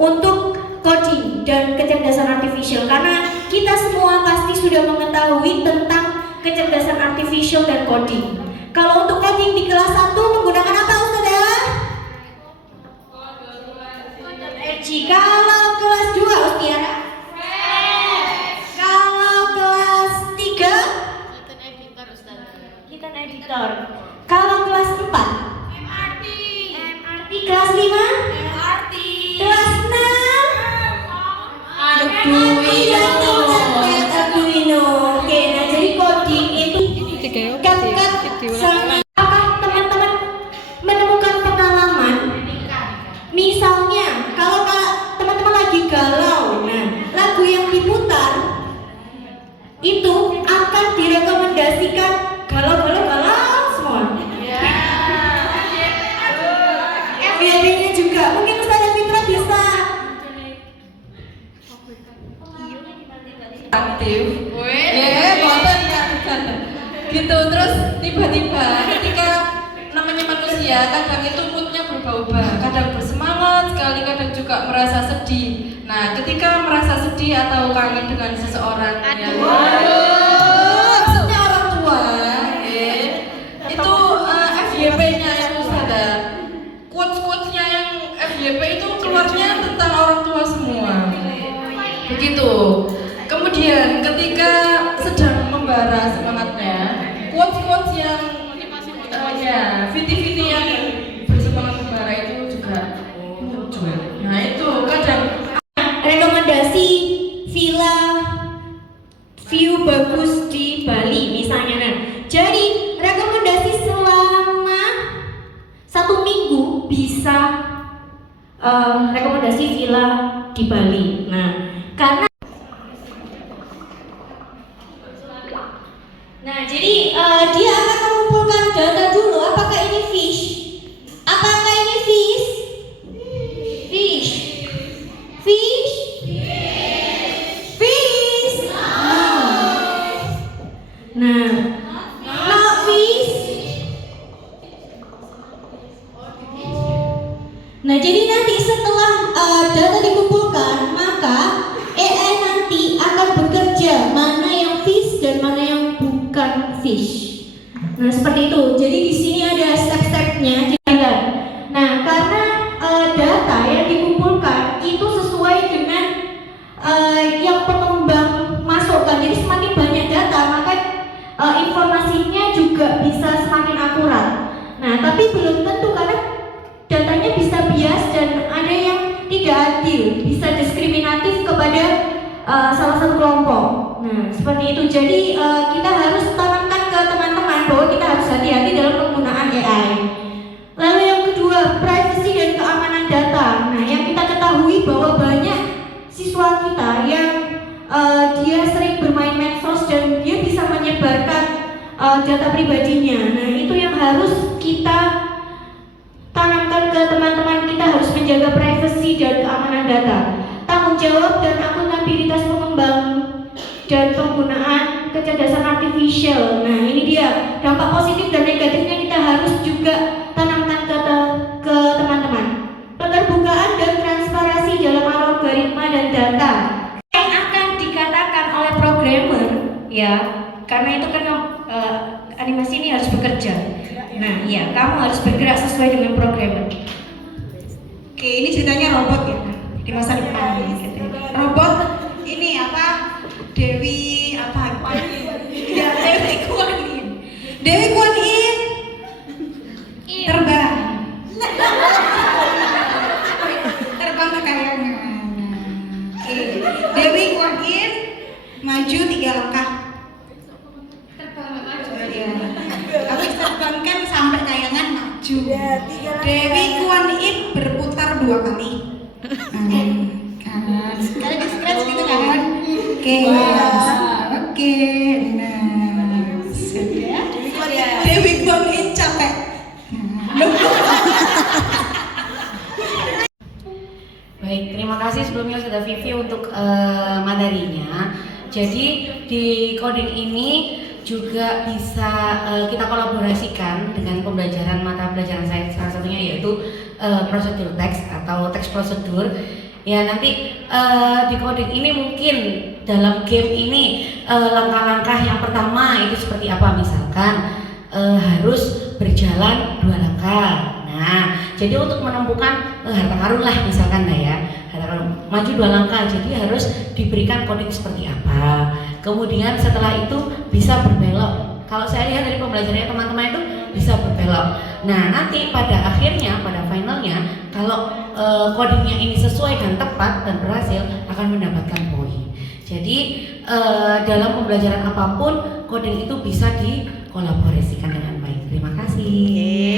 untuk coding dan kecerdasan artificial, karena kita semua pasti sudah mengetahui tentang kecerdasan artificial dan coding. Kalau untuk coding di kelas 1 menggunakan apa Ustazah? Kalau kelas 2 Ustiara? Kalau kelas 3? Python editor. Kalau kelas 4? MRT. Kelas 5? Kelas 6? Arduino. Oke, nah jadi coding itu sama. Apakah teman-teman menemukan pengalaman? Misalnya, kalau teman-teman lagi galau, nah lagu yang diputar itu akan direkomendasikan galau semua. FYP-nya juga. Mungkin Ustazah Fitra bisa aktif. Gitu. Terus tiba-tiba ketika namanya manusia kadang itu moodnya berubah-ubah, kadang bersemangat sekali, kadang juga merasa sedih. Nah, ketika merasa sedih atau kangen dengan seseorang, maksudnya orang tua, itu FYP-nya itu ada quotes-quotesnya yang FYP itu keluarnya tentang orang tua semua. Begitu. Kemudian ketika sedang membara semangatnya, quotes-quotes yang viti-viti yang bersemangat membara itu juga muncul. Nah itu kadang rekomendasi villa view bagus di Bali misalnya. Nah, jadi rekomendasi selama 1 minggu bisa rekomendasi villa di Bali. Nah, karena jadi dia akan mengumpulkan data dulu. Apakah ini fish? Apakah ini fish? Fish. Fish. Fish. Nah, not fish. Nah, jadi nanti setelah data dikumpulkan, maka AI nanti akan bekerja mana yang fish dan mana yang bukan fish. Nah, seperti itu. Jadi di sini ada step-stepnya. Nah, karena data yang dikumpulkan itu sesuai dengan yang pengembang masukkan. Jadi semakin banyak data, maka informasinya juga bisa semakin akurat. Nah, tapi belum tentu karena datanya bisa bias dan ada yang tidak adil, bisa diskriminatif kepada salah satu kelompok. Nah, seperti itu. Jadi kita harus tanamkan ke teman-teman bahwa kita harus hati-hati dalam penggunaan AI. Lalu yang kedua, privacy dan keamanan data. Nah, yang kita ketahui bahwa banyak siswa kita yang dia sering bermain medsos dan dia bisa menyebarkan data pribadinya. Nah, itu yang harus kita tanamkan ke teman-teman. Kita harus menjaga privacy dan keamanan data. Tanggung jawab dan akuntabilitas pengembang dan penggunaan kecerdasan artificial. Nah, ini dia dampak positif dan negatifnya kita harus juga tanamkan ke teman-teman. Keterbukaan dan transparansi dalam algoritma dan data yang akan dikatakan oleh programmer, ya, karena itu kan animasi ini harus bekerja. Nah, ya, kamu harus bergerak sesuai dengan programmer. Oke, ini ceritanya robot ya di masa depan. Robot ini apa? Dewi apa? Ya, Dewi Kuan Yin. Dewi Kuan Yin terbang. Terbang ke kayangan. Oke. Dewi Kuan Yin maju 3 langkah. Terbang maju. Ya. Habis terbang kan sampai kayangan maju. Dewi Kuan Yin berputar 2 kali. Sekali di scratch gitu kan? Oke, oke, nice. Dewi Kuan Yin capek. Baik, terima kasih sebelumnya sudah Vivi untuk materinya. Jadi di coding ini juga bisa kita kolaborasikan dengan pembelajaran mata pelajaran saya, salah satunya yaitu prosedur teks atau teks prosedur. Ya nanti di coding ini mungkin dalam game ini langkah-langkah yang pertama itu seperti apa, misalkan harus berjalan 2 langkah. Nah, jadi untuk menemukan harta karun lah misalkan ya, harta karun maju 2 langkah, jadi harus diberikan coding seperti apa. Kemudian setelah itu bisa berbelok. Kalau saya lihat dari pembelajarannya teman-teman itu bisa berbelok. Nah, nanti pada akhirnya, pada finalnya, kalau codingnya ini sesuai dan tepat dan berhasil akan mendapatkan poin. Jadi dalam pembelajaran apapun coding itu bisa dikolaborasikan dengan baik. Terima kasih.